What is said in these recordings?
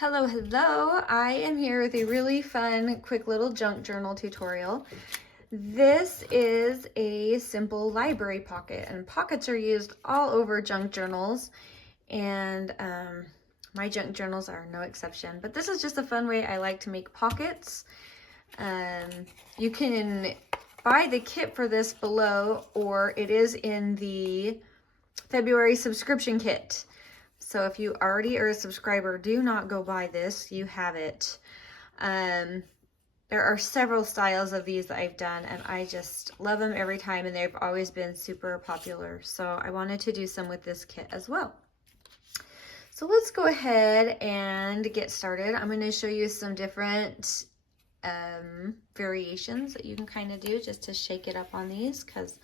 Hello, hello. I am here with a really fun, quick little junk journal tutorial. This is a simple library pocket, and pockets are used all over junk journals, and my junk journals are no exception. But this is just a fun way I like to make pockets. You can buy the kit for this below, or it is in the February subscription kit. So if you already are a subscriber, do not go buy this. You have it. There are several styles of these that I've done, and I just love them every time, and they've always been super popular. So I wanted to do some with this kit as well. So let's go ahead and get started. I'm going to show you some different variations that you can kind of do just to shake it up on these, because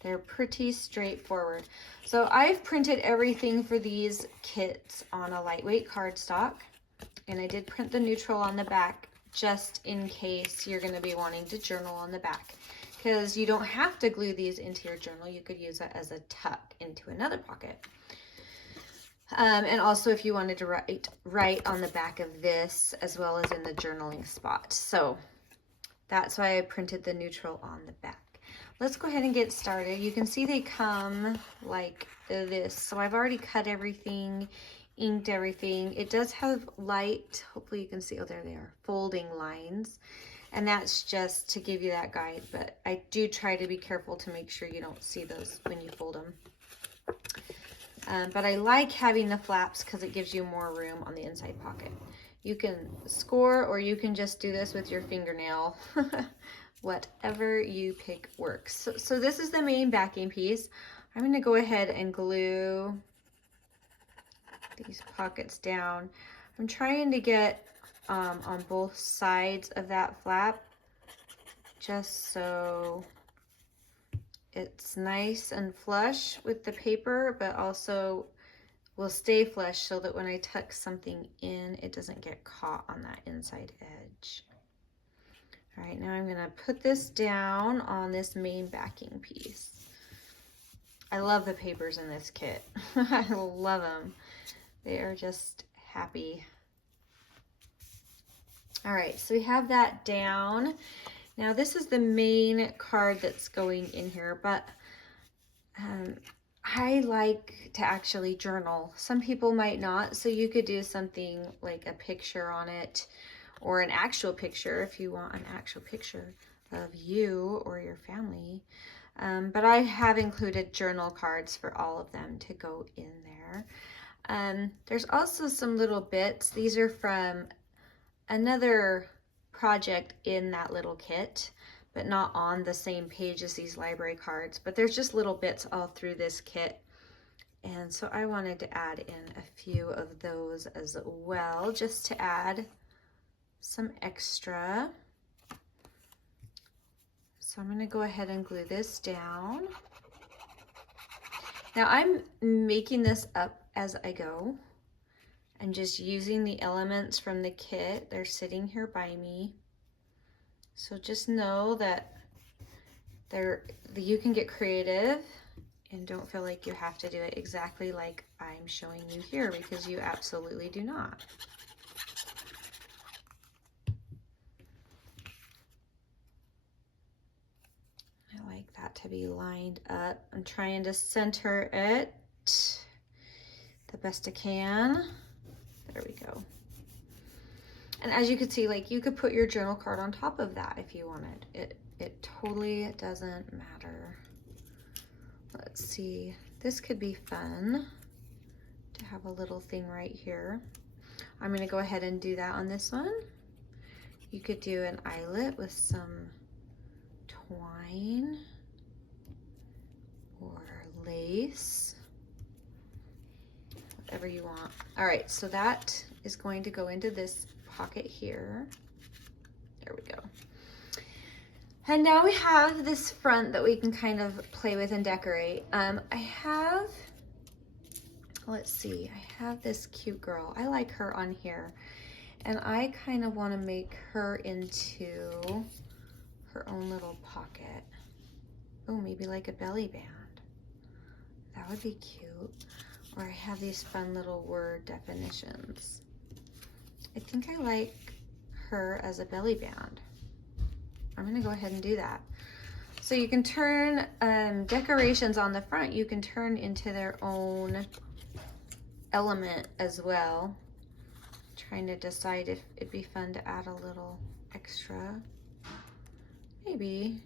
they're pretty straightforward. So I've printed everything for these kits on a lightweight cardstock, and I did print the neutral on the back just in case you're going to be wanting to journal on the back, because you don't have to glue these into your journal. You could use it as a tuck into another pocket. And also if you wanted to write on the back of this as well as in the journaling spot. So that's why I printed the neutral on the back. Let's go ahead and get started. You can see they come like this. So I've already cut everything, inked everything. It does have light, hopefully you can see, oh, there they are, folding lines. And that's just to give you that guide, but I do try to be careful to make sure you don't see those when you fold them. But I like having the flaps because it gives you more room on the inside pocket. You can score, or you can just do this with your fingernail. Whatever you pick works. So this is the main backing piece. I'm going to go ahead and glue these pockets down. I'm trying to get on both sides of that flap, just so it's nice and flush with the paper, but also will stay flush so that when I tuck something in, it doesn't get caught on that inside edge. All right, now I'm gonna put this down on this main backing piece. I love the papers in this kit. I love them. They are just happy. All right, so we have that down. Now this is the main card that's going in here, but I like to actually journal. Some people might not, so you could do something like a picture on it, or an actual picture if you want an actual picture of you or your family. But I have included journal cards for all of them to go in there. There's also some little bits. These are from another project in that little kit, but not on the same page as these library cards. But there's just little bits all through this kit. And so I wanted to add in a few of those as well, just to add some extra. So I'm going to go ahead and glue this down. Now I'm making this up as I go. I'm just using the elements from the kit. They're sitting here by me. So just know that you can get creative and don't feel like you have to do it exactly like I'm showing you here, because you absolutely do not. That to be lined up. I'm trying to center it the best I can. There we go. And as you can see, like, you could put your journal card on top of that if you wanted. It totally doesn't matter. Let's see. This could be fun to have a little thing right here. I'm going to go ahead and do that on this one. You could do an eyelet with some twine or lace, whatever you want. All right, so that is going to go into this pocket here. There we go. And now we have this front that we can kind of play with and decorate. I have, let's see, I have this cute girl. I like her on here, and I kind of want to make her into her own little pocket. Oh, maybe like a belly band. That would be cute. Or I have these fun little word definitions. I think I like her as a belly band. I'm gonna go ahead and do that. So you can turn decorations on the front, you can turn into their own element as well. Trying to decide if it'd be fun to add a little extra. Maybe.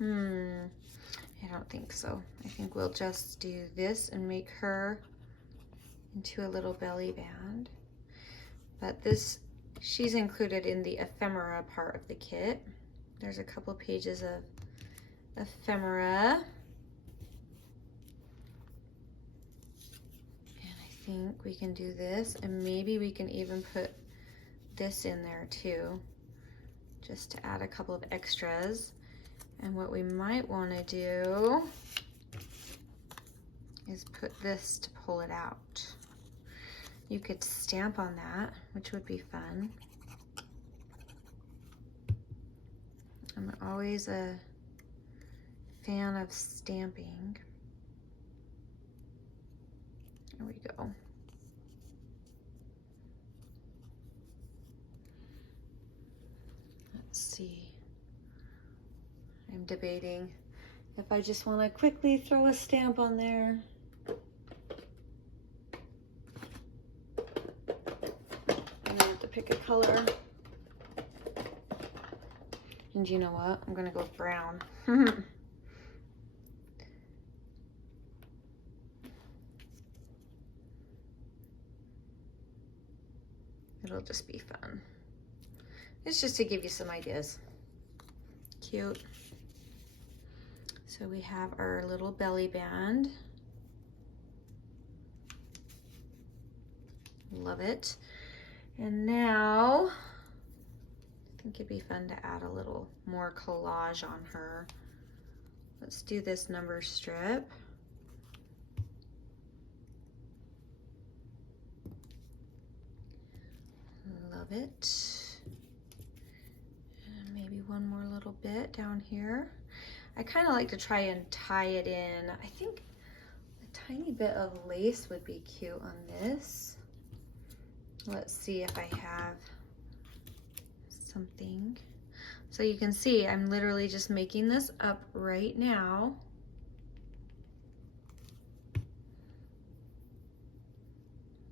I don't think so. I think we'll just do this and make her into a little belly band. But this, she's included in the ephemera part of the kit. There's a couple pages of ephemera. And I think we can do this, and maybe we can even put this in there too, just to add a couple of extras. And what we might want to do is put this to pull it out. You could stamp on that, which would be fun. I'm always a fan of stamping. There we go. Let's see. I'm debating if I just want to quickly throw a stamp on there. I'm gonna have to pick a color. And you know what? I'm gonna go with brown. It'll just be fun. It's just to give you some ideas. Cute. So we have our little belly band. Love it. And now, I think it'd be fun to add a little more collage on her. Let's do this number strip. Love it. And maybe one more little bit down here. I kind of like to try and tie it in. I think a tiny bit of lace would be cute on this. Let's see if I have something. So you can see I'm literally just making this up right now.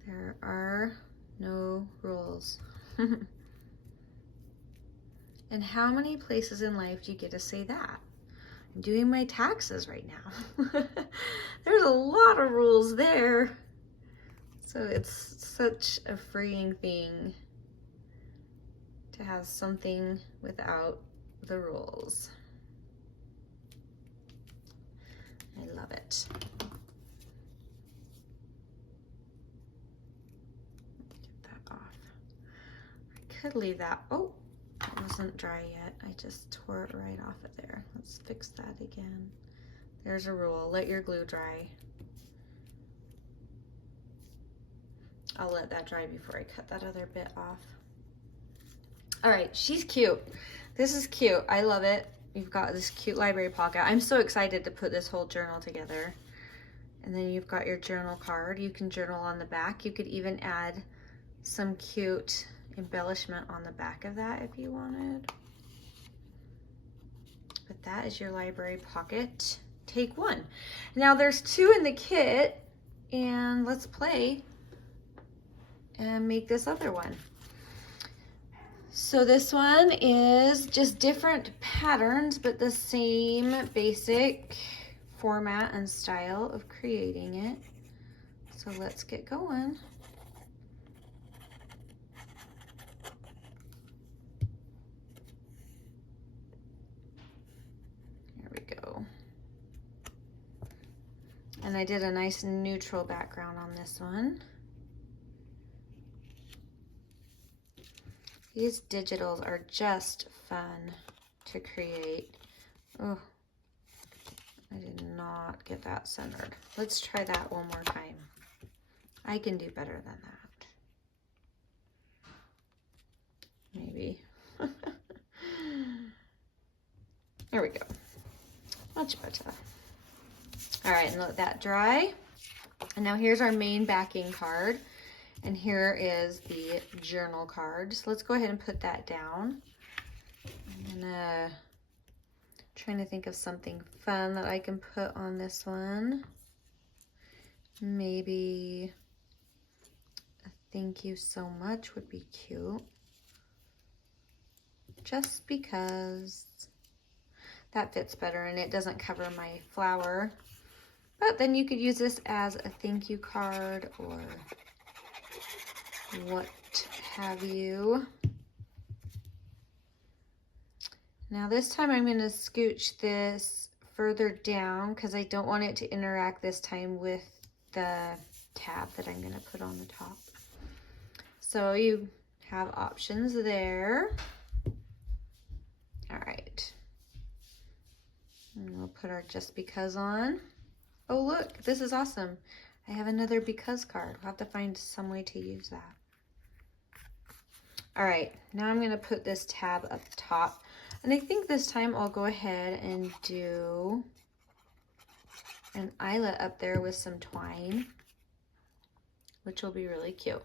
There are no rules. And how many places in life do you get to say that? I'm doing my taxes right now. There's a lot of rules there. So it's such a freeing thing to have something without the rules. I love it. Get that off. I could leave that. Oh, it wasn't dry yet. I just tore it right off of there. Let's fix that again. There's a rule. Let your glue dry. I'll let that dry before I cut that other bit off. All right, she's cute. This is cute. I love it. You've got this cute library pocket. I'm so excited to put this whole journal together. And then you've got your journal card. You can journal on the back. You could even add some cute embellishment on the back of that if you wanted. But that is your library pocket. Take one. Now there's two in the kit, and let's play and make this other one. So this one is just different patterns, but the same basic format and style of creating it. So let's get going. There we go. And I did a nice neutral background on this one. These digitals are just fun to create. Oh, I did not get that centered. Let's try that one more time. I can do better than that. Maybe. There we go. Much better. All right, and let that dry. And now here's our main backing card. And here is the journal card. So let's go ahead and put that down. I'm gonna trying to think of something fun that I can put on this one. Maybe a thank you so much would be cute. Just because that fits better and it doesn't cover my flower. But then you could use this as a thank you card or what have you. Now this time I'm going to scooch this further down because I don't want it to interact this time with the tab that I'm going to put on the top. So you have options there. All right. And we'll put our just because on. Oh look, this is awesome. I have another because card. We'll have to find some way to use that. All right, now I'm gonna put this tab up top. And I think this time I'll go ahead and do an eyelet up there with some twine, which will be really cute.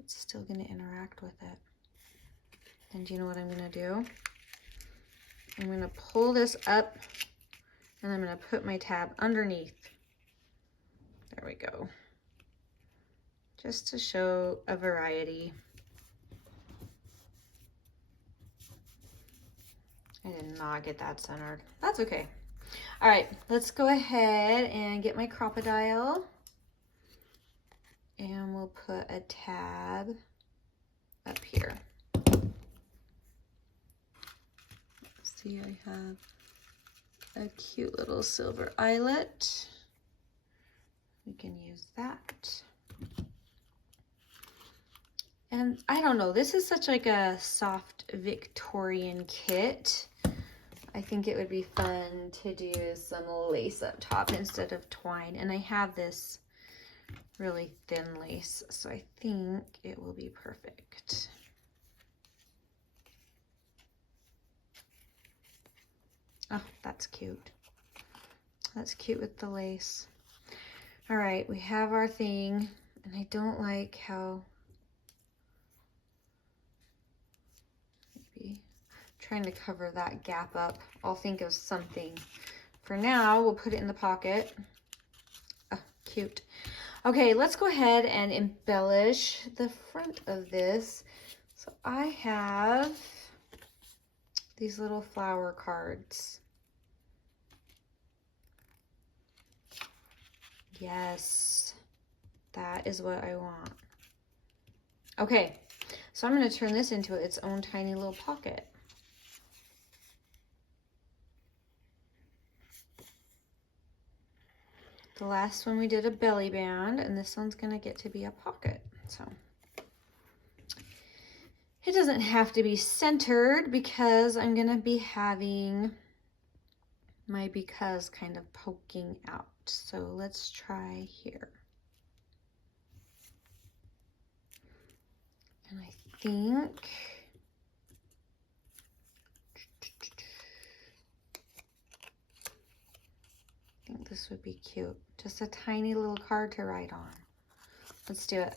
It's still gonna interact with it. And do you know what I'm gonna do? I'm gonna pull this up and I'm gonna put my tab underneath. There we go. Just to show a variety. I did not get that centered. That's okay. All right, let's go ahead and get my Crop-o-Dile. And we'll put a tab up here. See, I have a cute little silver eyelet. We can use that. And I don't know, this is such like a soft Victorian kit. I think it would be fun to do some lace up top instead of twine. And I have this really thin lace, so I think it will be perfect. Oh, that's cute. That's cute with the lace. All right, we have our thing, and I don't like how, maybe trying to cover that gap up. I'll think of something. For now, we'll put it in the pocket. Oh, cute. Okay, let's go ahead and embellish the front of this. So I have these little flower cards. Yes, that is what I want. Okay, so I'm going to turn this into its own tiny little pocket. The last one we did a belly band, and this one's going to get to be a pocket. So it doesn't have to be centered because I'm going to be having my because kind of poking out. So let's try here. And I think this would be cute. Just a tiny little card to write on. Let's do it.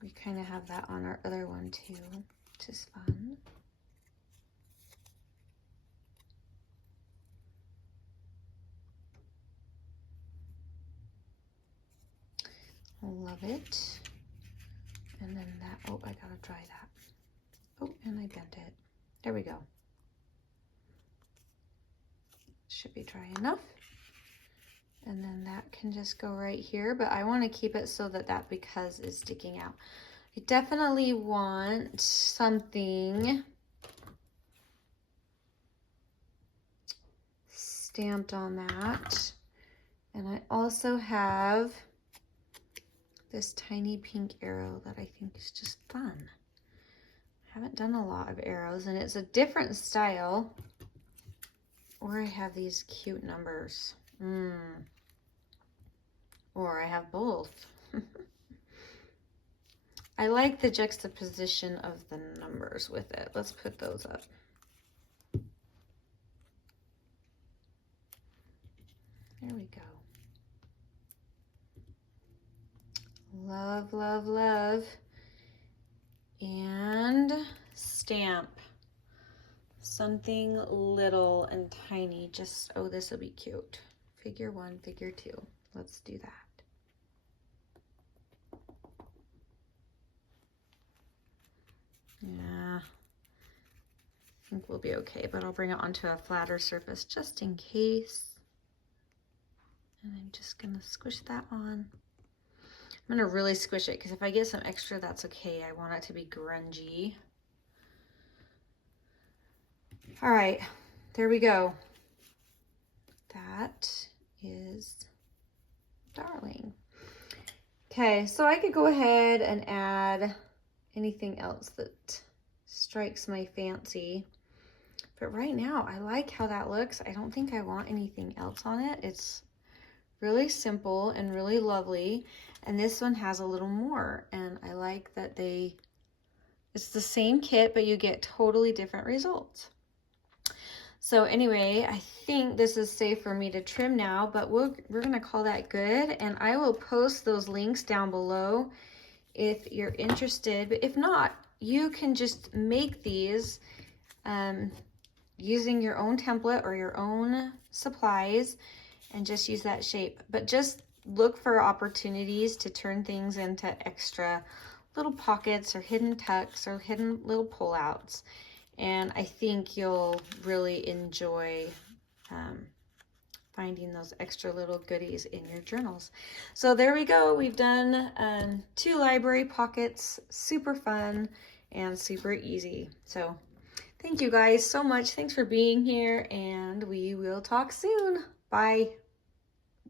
We kind of have that on our other one too, which is fun. Love it. And then that, oh, I gotta dry that. Oh, and I bent it. There we go. Should be dry enough. And then that can just go right here, but I want to keep it so that that because is sticking out. I definitely want something stamped on that. And I also have this tiny pink arrow that I think is just fun. I haven't done a lot of arrows, and it's a different style. Or I have these cute numbers. Or I have both. I like the juxtaposition of the numbers with it. Let's put those up. There we go. Love, love, love. And stamp. Something little and tiny. Just, oh, this will be cute. Figure 1, figure 2. Let's do that. Yeah, I think we'll be okay, but I'll bring it onto a flatter surface just in case. And I'm just gonna squish that on. I'm gonna really squish it because if I get some extra, that's okay. I want it to be grungy. All right, there we go. That is darling. Okay, so I could go ahead and add anything else that strikes my fancy. But right now, I like how that looks. I don't think I want anything else on it. It's really simple and really lovely. And this one has a little more. And I like that it's the same kit, but you get totally different results. So anyway, I think this is safe for me to trim now, but we're gonna call that good. And I will post those links down below if you're interested. But if not, you can just make these using your own template or your own supplies and just use that shape. But just look for opportunities to turn things into extra little pockets or hidden tucks or hidden little pullouts. And I think you'll really enjoy finding those extra little goodies in your journals. So there we go. We've done 2 library pockets. Super fun and super easy. So thank you guys so much. Thanks for being here, and we will talk soon. Bye.